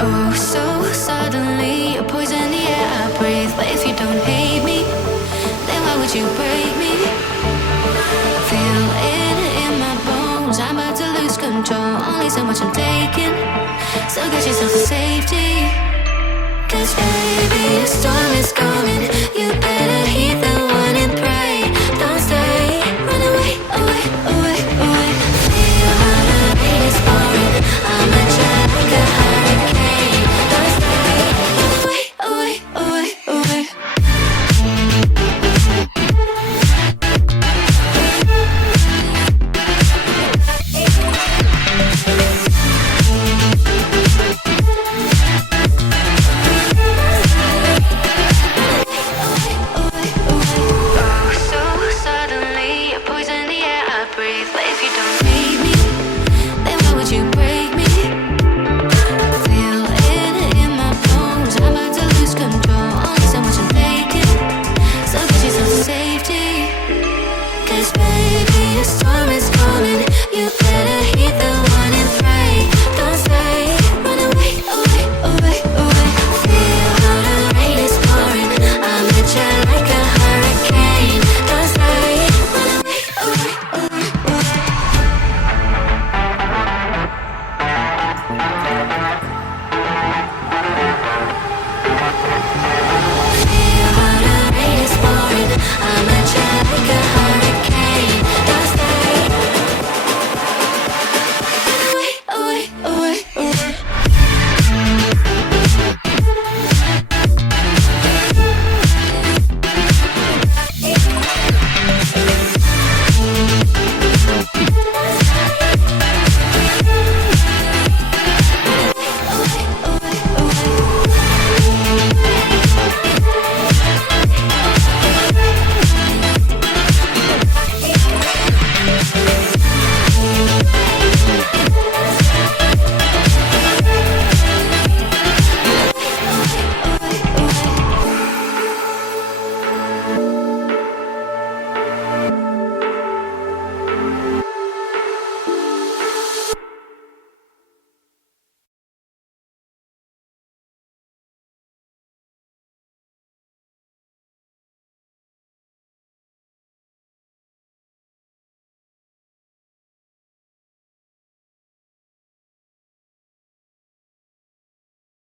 Oh, so suddenly you're poison the air I breathe. But if you don't hate me, then why would you break me? Feel it in my bones, I'm about to lose control. Only so much I'm taking, so get yourself to safety. 'Cause baby, a storm is coming. You better heed the warning, pray. Don't stay, run away, away, away, away. Feel how the rain is pouring. I'm a jet like a hurricane. Don't stay, run away, away, away, away. Oh, so suddenly you're poison the air I breathe. But if you don't